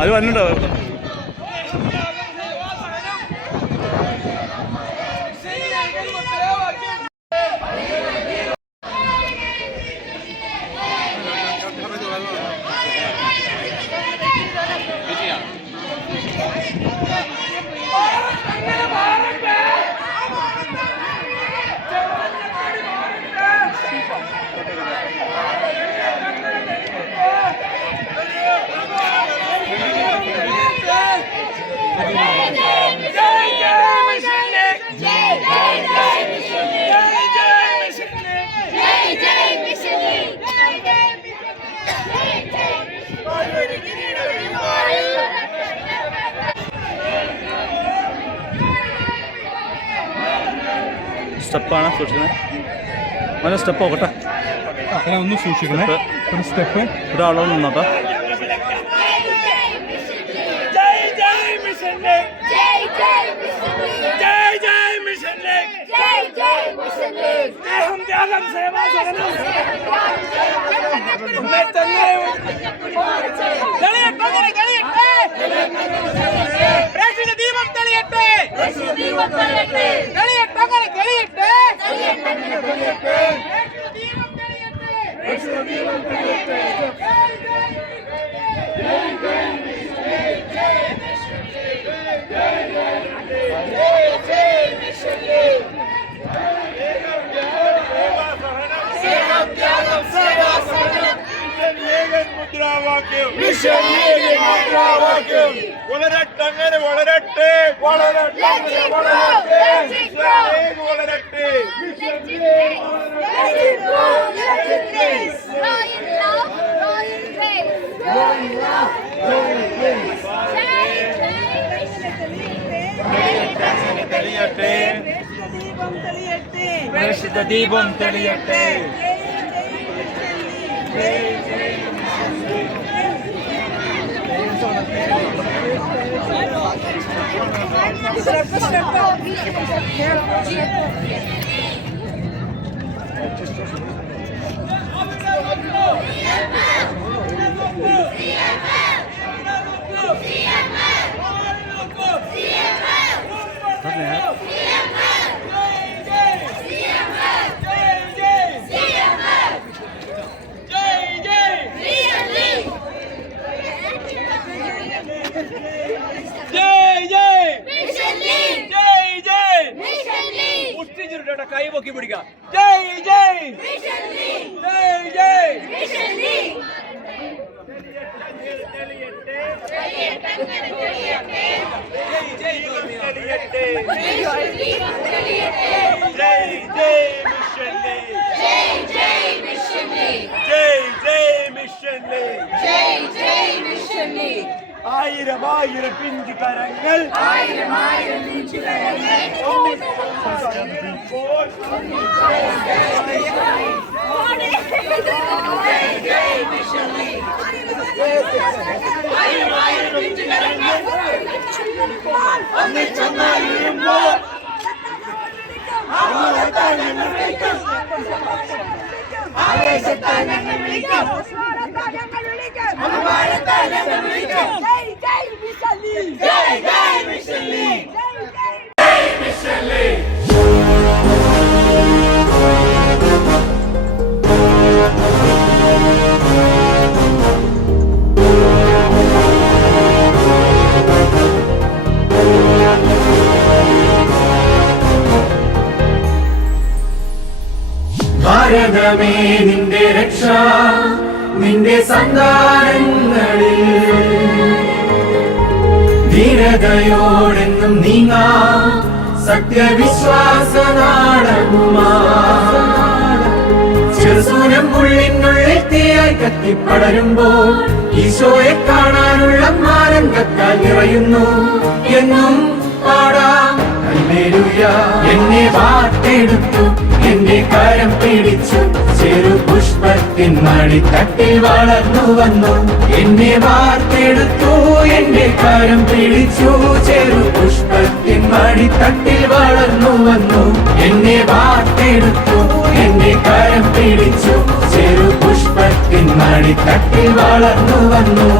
അത് വന്നിട്ടുണ്ടോ? സ്റ്റെപ്പാണ് സൂക്ഷിക്കുന്നത്. നല്ല സ്റ്റെപ്പ് നോക്കട്ടെ. ഒന്ന് സൂക്ഷിക്കണേ. ഒരു സ്റ്റെപ്പ് ഒരാളോ നിന്നോട്ടെ. വളരട്ടങ്ങനെ വളരട്ടെ വളരട്ടെ വളരട്ടെ. പരിശുദ്ധ ദീപം തെളിയട്ടെ. കൈപൊക്കി പിടിക്കാം. ജയ് ജയ് ജയ് ജയ്. ആയിരം ആയിരം പിഞ്ചു കരങ്ങൾ ഭാരതമേ നിന്റെ രക്ഷ നിന്റെ സന്താനങ്ങളിൽ ധീരതയോടെന്നും നീങ്ങാ സത്യവിശ്വാസ നാടകുമാ ചെറുസൂനം ഉള്ളിനുള്ളിൽ തീയായി കത്തിപ്പടരുമ്പോൾ ഈശോയെ കാണാനുള്ള മാനങ്കത്താൽ നിറയുന്നു എന്നും പാടാം ഹല്ലേലൂയ. എന്നെ വാർത്തെടുത്തു എന്റെ കരം പിടിച്ചു ചെറു പുഷ്പത്തിൻ മടിത്തട്ടിൽ വളർന്നു വന്നു. എന്നെ വാർത്തെടുത്തു എന്റെ കരം പിടിച്ചു ചെറു പുഷ്പത്തിൻ മടിത്തട്ടിൽ വളർന്നു വന്നു. എന്നെ വാർത്തെടുത്തു എന്റെ കരം പിടിച്ചു ചെറു പുഷ്പത്തിൻ മടിത്തട്ടിൽ വളർന്നു വന്നു.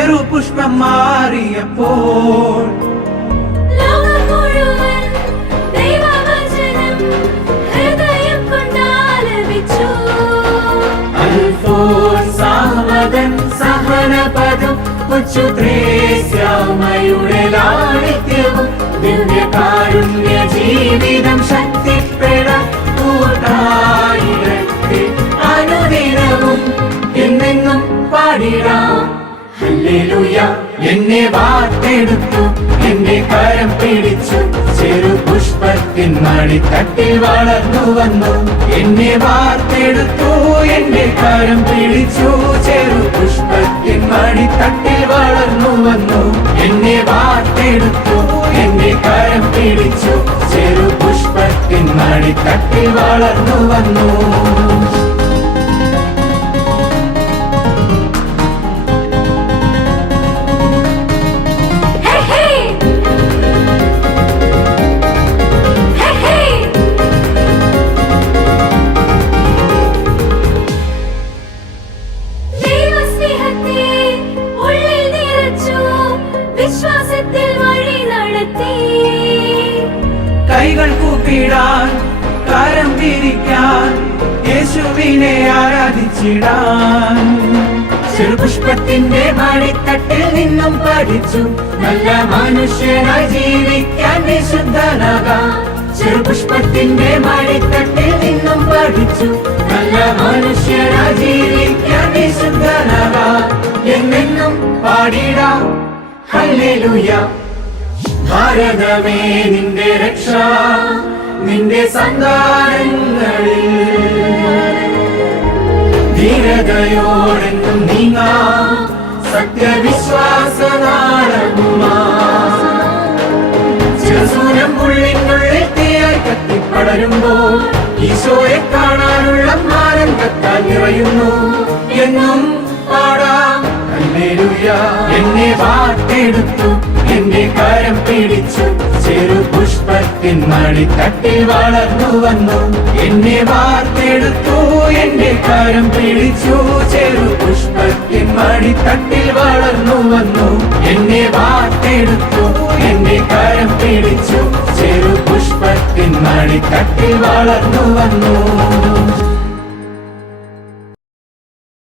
ചെറുപുഷ്പം മാറിയപ്പോൾ ലോകം മുഴുവൻ ദൈവവചനം ഹൃദയം കൊണ്ടാലപിച്ചു. അൽഫോൻസാമകൻ സഹനപദം കൊച്ചുത്രേസ്യാമയുടെ ലാളിത്യവും ദിവ്യകാരുണ്യ ജീവിതം ശക്തിപ്പെടാൻ കൂട്ടായിരത്തെ അനുദിനവും എന്നെന്നും പാടിടാം. ഹല്ലേലൂയ. എന്നെ വാർത്തെടുത്തു, എന്റെ കരം പിടിച്ചു, ചെറുപുഷ്പത്തിൻ മടിത്തട്ടിൽ വളർന്നു വന്നു. എന്നെ വാർത്തെടുത്തു, എന്റെ കരം പിടിച്ചു, ചെറുപുഷ്പത്തിൻ മടിത്തട്ടിൽ വളർന്നു വന്നു. എന്നെ വാർത്തെടുത്തു, എന്റെ കരം പിടിച്ചു, ചെറുപുഷ്പത്തിൻ മടിത്തട്ടിൽ വളർന്നു വന്നു. വിശ്വാസത്തിൽ വഴി നടത്തി. കൈകൾ കൂപ്പിടാൻ, കരം പിരിക്കാൻ, യേശുവിനെ ആരാധിച്ചിടാൻ. ചെറുപുഷ്പത്തിന്റെ മടിത്തട്ടിൽ നിന്നും പഠിച്ചു, നല്ല മനുഷ്യനായി ജീവിക്കാൻ വിശുദ്ധനാകാം. ചെറുപുഷ്പത്തിന്റെ മടിത്തട്ടിൽ നിന്നും പഠിച്ചു, നല്ല മനുഷ്യനായി ജീവിക്കാൻ വിശുദ്ധനാകാം. എന്നെന്നും പാടിടാം ഹല്ലേലൂയ. ഭാരതമേ നിന്റെ രക്ഷ, നിന്റെ സന്താനങ്ങളിൽ ധീരതയോടെന്നും നീങ്ങാം, സത്യവിശ്വാസനാളകുമാ. ചെറുസൂരം ഉള്ളിനുള്ളിൽ തീയായി കത്തിപ്പടരുമ്പോൾ ഈശോയെ കാണാനുള്ള ആനന്ദത്താൽ നിറയുന്നു. എന്നും പാടാം ഹല്ലേലൂയ. എന്നെ വാർത്തെടുത്തു, എന്റെ കരം പിടിച്ചു, ചെറുപുഷ്പത്തിൻ മടിത്തട്ടിൽ വളർന്നു വന്നു. എന്നെ വാർത്തെടുത്തു, എന്റെ കരം പിടിച്ചു, ചെറുപുഷ്പത്തിൻ മടിത്തട്ടിൽ വളർന്നു വന്നു. എന്നെ വാർത്തെടുത്തു, എന്റെ കരം പിടിച്ചു, ചെറുപുഷ്പത്തിൻ മടിത്തട്ടിൽ വളർന്നു വന്നു.